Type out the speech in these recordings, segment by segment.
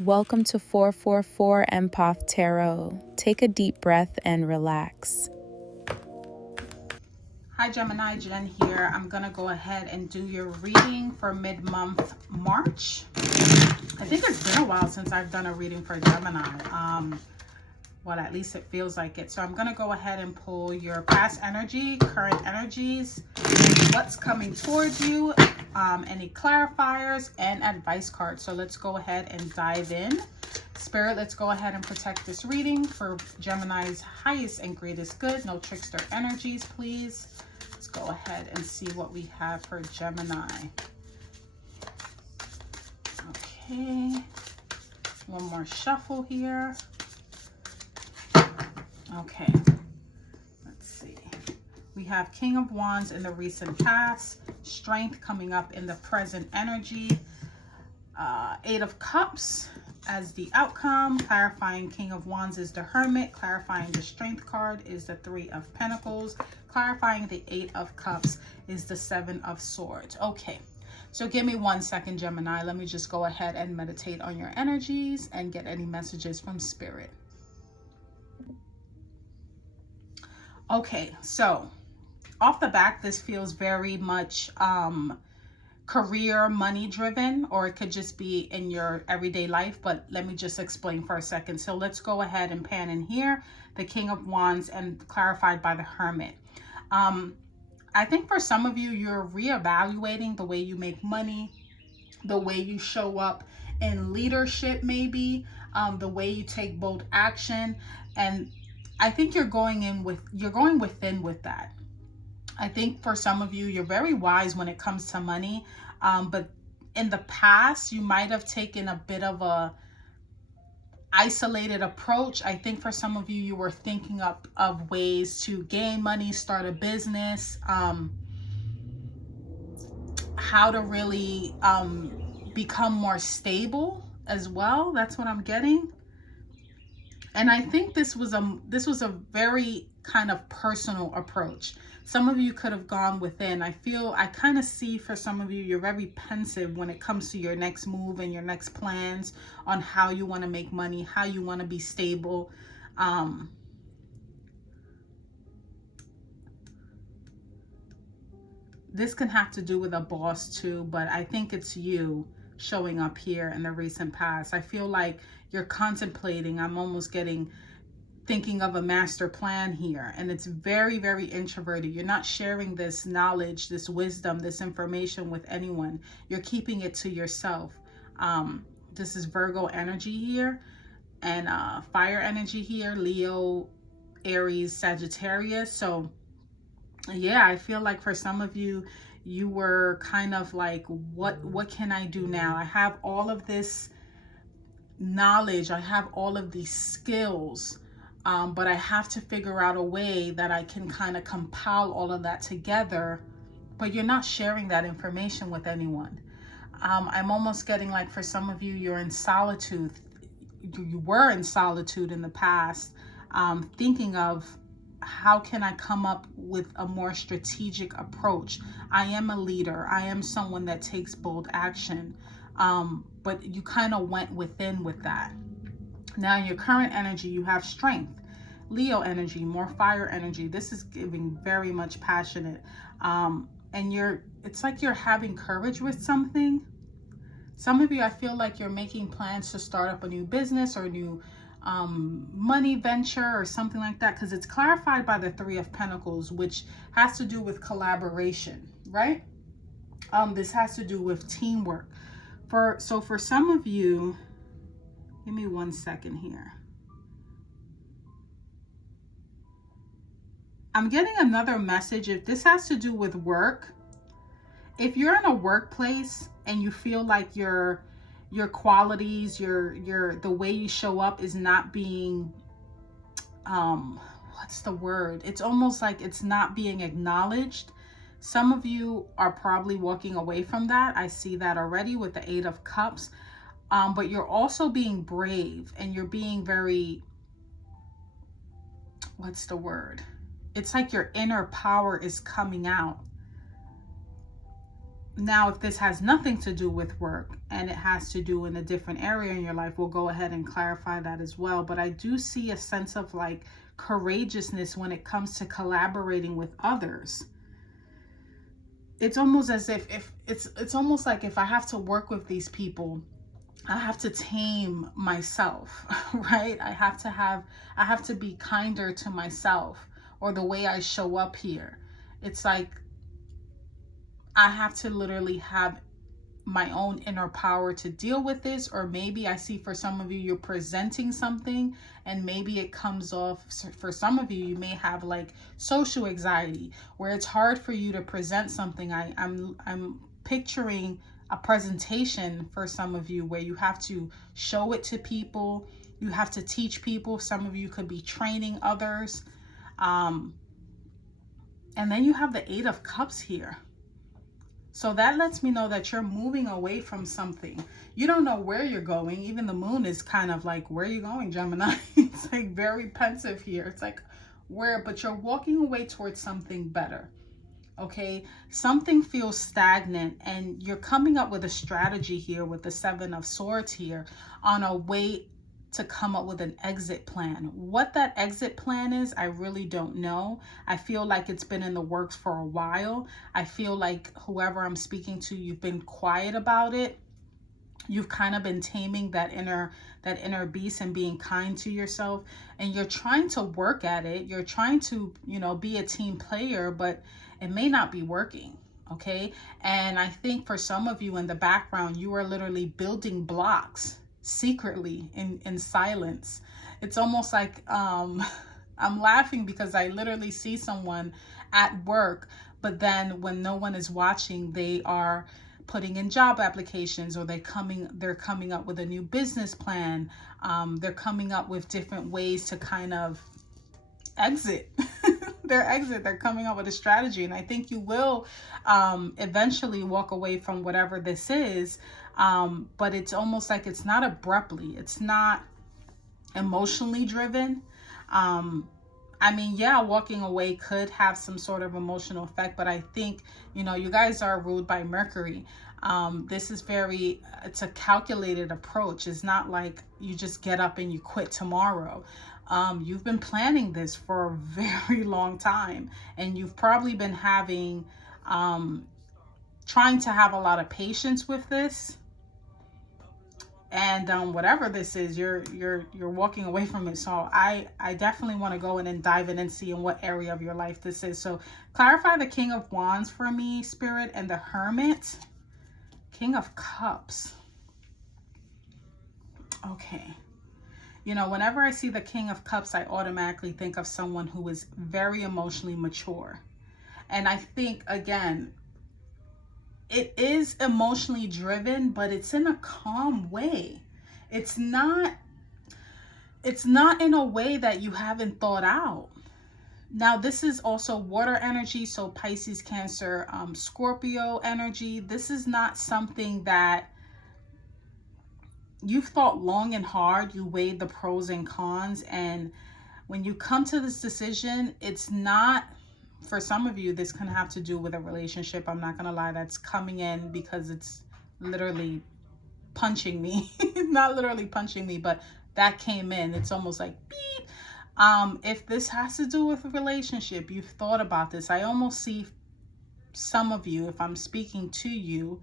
Welcome to 444 Empath Tarot. Take a deep breath and relax. Hi Gemini, Jen here. I'm going to go ahead and do your reading for mid-month March. I think it's been a while since I've done a reading for Gemini. Well, at least it feels like it. So I'm going to go ahead and pull your past energy, current energies, what's coming towards you, any clarifiers, and advice cards. So let's go ahead and dive in. Spirit, let's go ahead and protect this reading for Gemini's highest and greatest good. No trickster energies, please. Let's go ahead and see what we have for Gemini. Okay. One more shuffle here. Okay. Let's see. We have King of Wands in the recent past. Strength coming up in the present energy. Eight of Cups as the outcome. Clarifying King of Wands is the Hermit. Clarifying the Strength card is the Three of Pentacles. Clarifying the Eight of Cups is the Seven of Swords. Okay, so give me 1 second, Gemini. Let me just go ahead and meditate on your energies and get any messages from Spirit. Okay, so off the back, this feels very much career, money driven, or it could just be in your everyday life, but let me just explain for a second. So let's go ahead and pan in here, the King of Wands and clarified by the Hermit. I think for some of you, you're reevaluating the way you make money, the way you show up in leadership, maybe the way you take bold action. And I think you're going within with that. I think for some of you, you're very wise when it comes to money. But in the past, you might have taken a bit of a isolated approach. I think for some of you, you were thinking of ways to gain money, start a business, how to really become more stable as well. That's what I'm getting. And I think this was a very kind of personal approach. Some of you could have gone within. I kind of see for some of you, you're very pensive when it comes to your next move and your next plans on how you want to make money, how you want to be stable. This can have to do with a boss too, but I think it's you showing up here in the recent past. I feel like you're contemplating. I'm almost thinking of a master plan here, and it's very, very introverted. You're not sharing this knowledge, this wisdom, this information with anyone. You're keeping it to yourself. This is Virgo energy here, and fire energy here, Leo, Aries, Sagittarius. So yeah, I feel like for some of you, you were kind of like, what can I do now? I have all of this knowledge, I have all of these skills, but I have to figure out a way that I can kind of compile all of that together. But you're not sharing that information with anyone. I'm almost getting like for some of you, you're in solitude. You were in solitude in the past, thinking of, how can I come up with a more strategic approach? I am a leader. I am someone that takes bold action. But you kind of went within with that. Now in your current energy, you have strength, Leo energy, more fire energy. This is giving very much passionate. And it's like you're having courage with something. Some of you, I feel like you're making plans to start up a new business or a new money venture or something like that, because it's clarified by the Three of Pentacles, which has to do with collaboration, right? This has to do with teamwork. So for some of you, give me 1 second here. I'm getting another message. If this has to do with work, if you're in a workplace and you feel like your qualities, the way you show up is not being, what's the word? It's almost like it's not being acknowledged. Some of you are probably walking away from that. I see that already with the Eight of Cups. But you're also being brave, and you're being very, what's the word? It's like your inner power is coming out. Now, if this has nothing to do with work and it has to do in a different area in your life, we'll go ahead and clarify that as well. But I do see a sense of like courageousness when it comes to collaborating with others. It's almost as if it's almost like if I have to work with these people, I have to tame myself, right? I have to be kinder to myself, or the way I show up here. It's like I have to literally have my own inner power to deal with this. Or maybe I see for some of you, you're presenting something and maybe it comes off, for some of you, you may have like social anxiety where it's hard for you to present something. I'm picturing a presentation for some of you where you have to show it to people, you have to teach people. Some of you could be training others. And then you have the 8 of Cups here. So that lets me know that you're moving away from something. You don't know where you're going. Even the moon is kind of like, where are you going, Gemini? It's like very pensive here. It's like, where? But you're walking away towards something better. Okay, something feels stagnant and you're coming up with a strategy here with the 7 of Swords here on a way to come up with an exit plan. What that exit plan is, I really don't know. I feel like it's been in the works for a while. I feel like whoever I'm speaking to, you've been quiet about it. You've kind of been taming that inner beast and being kind to yourself, and you're trying to work at it. You're trying to, be a team player, but it may not be working. Okay. And I think for some of you in the background, you are literally building blocks secretly in silence. It's almost like I'm laughing because I literally see someone at work, but then when no one is watching, they are putting in job applications, or they're coming up with a new business plan. They're coming up with different ways to kind of exit they're coming up with a strategy. And I think you will eventually walk away from whatever this is. But it's almost like it's not abruptly, it's not emotionally driven. Walking away could have some sort of emotional effect, but I think, you guys are ruled by Mercury. This is it's a calculated approach. It's not like you just get up and you quit tomorrow. You've been planning this for a very long time, and you've probably been trying to have a lot of patience with this. And whatever this is, you're walking away from it. So I definitely want to go in and dive in and see in what area of your life this is. So clarify the King of Wands for me, Spirit, and the Hermit. King of Cups. Okay. Whenever I see the King of Cups, I automatically think of someone who is very emotionally mature. And I think, again, it is emotionally driven, but it's in a calm way. It's not in a way that you haven't thought out. Now, this is also water energy, so Pisces, Cancer, Scorpio energy. This is not something that you've thought long and hard. You weighed the pros and cons, and when you come to this decision, it's not, for some of you, this can have to do with a relationship. I'm not gonna lie, that's coming in because it's literally punching me. Not literally punching me, but that came in. It's almost like beep. If this has to do with a relationship, you've thought about this. I almost see some of you, if I'm speaking to you,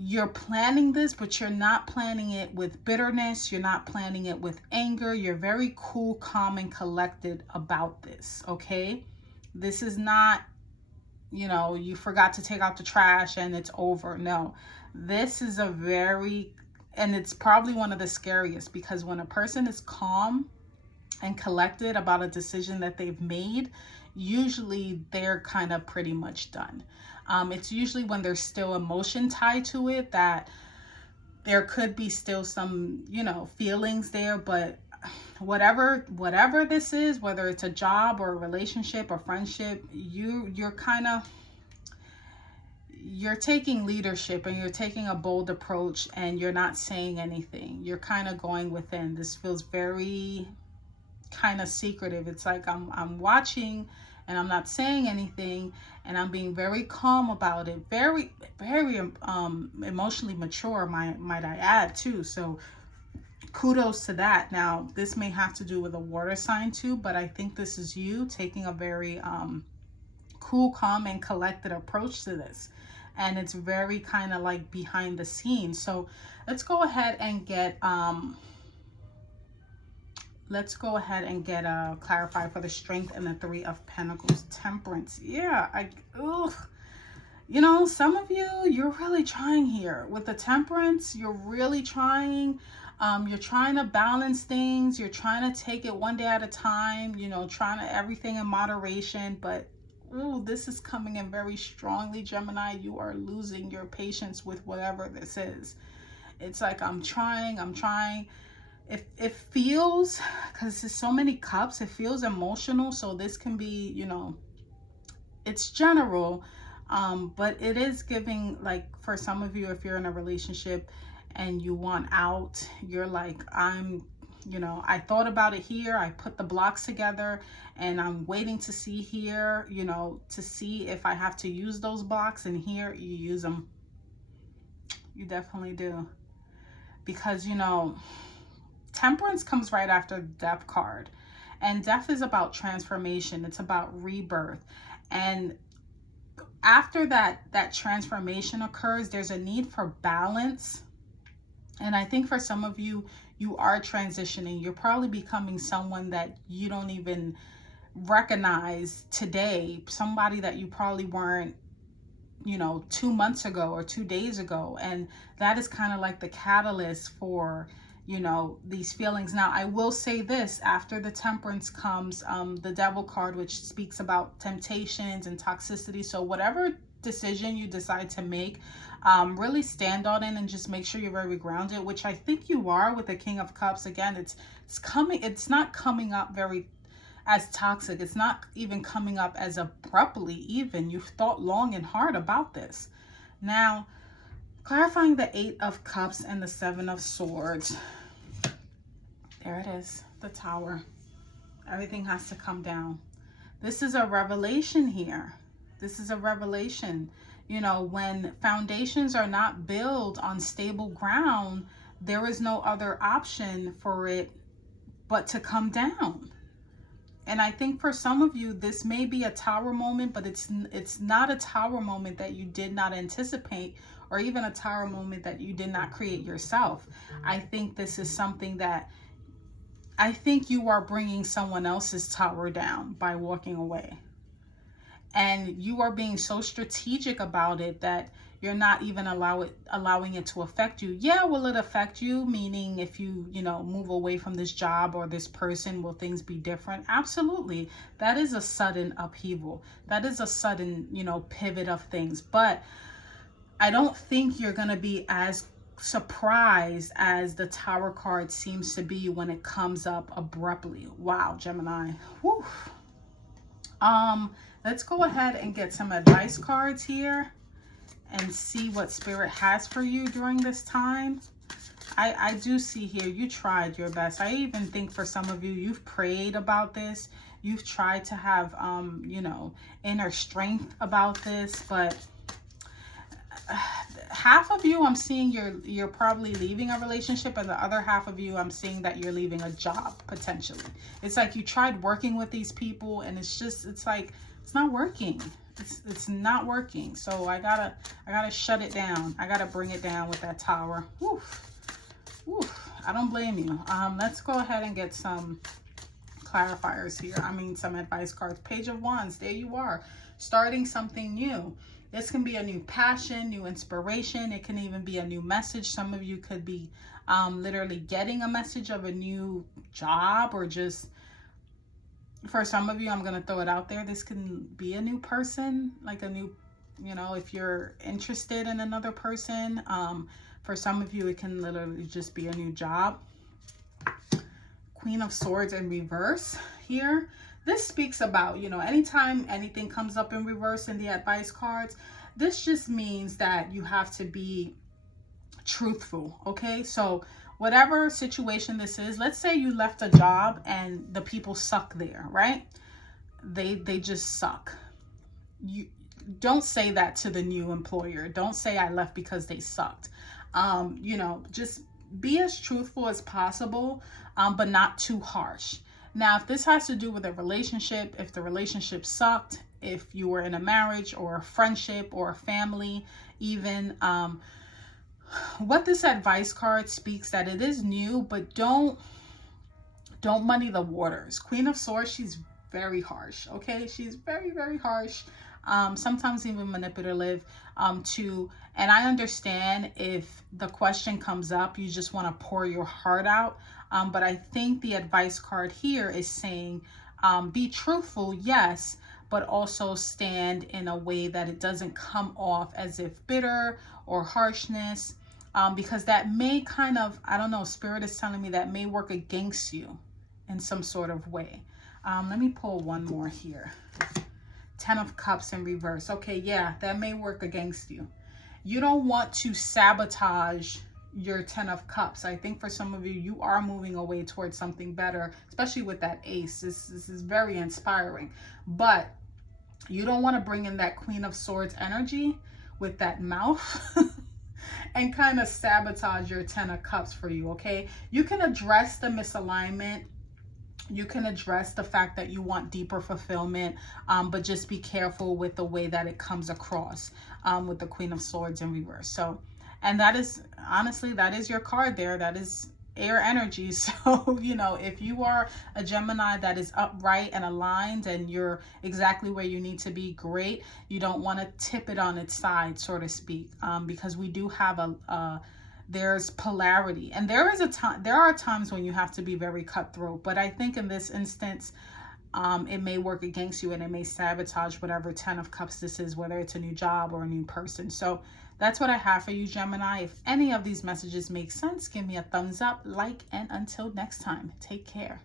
you're planning this, but you're not planning it with bitterness. You're not planning it with anger. You're very cool, calm, and collected about this, okay? This is not, you forgot to take out the trash and it's over. No, this is and it's probably one of the scariest, because when a person is calm and collected about a decision that they've made, usually they're kind of pretty much done. It's usually when there's still emotion tied to it that there could be still some, feelings there. But whatever this is, whether it's a job or a relationship or friendship, you're taking leadership and you're taking a bold approach, and you're not saying anything. You're kind of going within. This feels very kind of secretive. It's like I'm watching and I'm not saying anything, and I'm being very calm about it, very, very emotionally mature, might I add too. So kudos to that. Now, this may have to do with a water sign too, but I think this is you taking a very cool, calm, and collected approach to this. And it's very kind of like behind the scenes. So let's go ahead and get clarify for the Strength and the Three of Pentacles. Temperance. Yeah, you know, some of you, you're really trying here with the Temperance. You're really trying. You're trying to balance things. You're trying to take it one day at a time, you know, trying to everything in moderation. But ooh, this is coming in very strongly, Gemini. You are losing your patience with whatever this is. It's like, I'm trying. It feels, because there's so many cups, it feels emotional. So this can be, you know, it's general, but it is giving, like, for some of you, if you're in a relationship and you want out, you're like, you know, I thought about it here, I put the blocks together, and I'm waiting to see here, you know, to see if I have to use those blocks, and here you use them. You definitely do. Because, you know, Temperance comes right after the Death card. And Death is about transformation. It's about rebirth. And after that transformation occurs, there's a need for balance. And I think for some of you, you are transitioning. You're probably becoming someone that you don't even recognize today. Somebody that you probably weren't, you know, 2 months ago or 2 days ago. And that is kind of like the catalyst for, you know, these feelings. Now, I will say this, after the Temperance comes the Devil card, which speaks about temptations and toxicity. So whatever decision you decide to make, really stand on it and just make sure you're very grounded, which I think you are with the King of Cups. Again, it's not coming up very as toxic. It's not even coming up as abruptly even. You've thought long and hard about this. Now, clarifying the Eight of Cups and the Seven of Swords. There it is, the Tower. Everything has to come down. This is a revelation here. This is a revelation. You know, when foundations are not built on stable ground, there is no other option for it but to come down. And I think for some of you, this may be a tower moment, but it's not a tower moment that you did not anticipate, or even a tower moment that you did not create yourself. I think this is something that, I think you are bringing someone else's tower down by walking away. And you are being so strategic about it that you're not even allowing it to affect you. Yeah, will it affect you? Meaning, if you know, move away from this job or this person, will things be different? Absolutely. That is a sudden upheaval. That is a sudden, you know, pivot of things. But I don't think you're going to be as surprised as the Tower card seems to be when it comes up abruptly. Wow, Gemini. Whew. Let's go ahead and get some advice cards here and see what Spirit has for you during this time. I do see here you tried your best. I even think for some of you, you've prayed about this. You've tried to have, you know, inner strength about this, but half of you, I'm seeing you're probably leaving a relationship, and the other half of you, I'm seeing that you're leaving a job potentially. It's like you tried working with these people, and it's like it's not working. It's not working. So I gotta shut it down. I gotta bring it down with that Tower. Woof. Woof. I don't blame you. Let's go ahead and get some clarifiers here. I mean, some advice cards. Page of Wands. There you are, starting something new. This can be a new passion, new inspiration. It can even be a new message. Some of you could be literally getting a message of a new job, or just, for some of you, I'm going to throw it out there, this can be a new person, like a new, you know, if you're interested in another person. For some of you, it can literally just be a new job. Queen of Swords in reverse here. This speaks about, you know, anytime anything comes up in reverse in the advice cards, this just means that you have to be truthful, okay? So whatever situation this is, let's say you left a job and the people suck there, right? they just suck. You don't say that to the new employer. Don't say I left because they sucked. You know, just be as truthful as possible, but not too harsh. Now, if this has to do with a relationship, if the relationship sucked, if you were in a marriage or a friendship or a family, even, what this advice card speaks that it is new, but don't muddy the waters. Queen of Swords, she's very harsh, okay? She's very, very harsh. Sometimes even manipulative too. And I understand if the question comes up, you just want to pour your heart out. But I think the advice card here is saying, be truthful, yes, but also stand in a way that it doesn't come off as if bitter or harshness, because that may kind of, I don't know, Spirit is telling me that may work against you in some sort of way. Let me pull one more here. 10 of Cups in reverse. Okay, yeah, that may work against you. You don't want to sabotage your 10 of Cups. I think for some of you, you are moving away towards something better, especially with that Ace. This is very inspiring. But you don't want to bring in that Queen of Swords energy with that mouth and kind of sabotage your 10 of Cups for you, okay? You can address the misalignment. You can address the fact that you want deeper fulfillment, but just be careful with the way that it comes across with the Queen of Swords in reverse. So, and that is, honestly, that is your card there. That is air energy. So, you know, if you are a Gemini that is upright and aligned and you're exactly where you need to be, great. You don't want to tip it on its side, so to speak, because we do have there's polarity, and there are times when you have to be very cutthroat, but I think in this instance, it may work against you and it may sabotage whatever 10 of Cups this is, whether it's a new job or a new person. So that's what I have for you, Gemini. If any of these messages make sense, give me a thumbs up, like, and until next time, take care.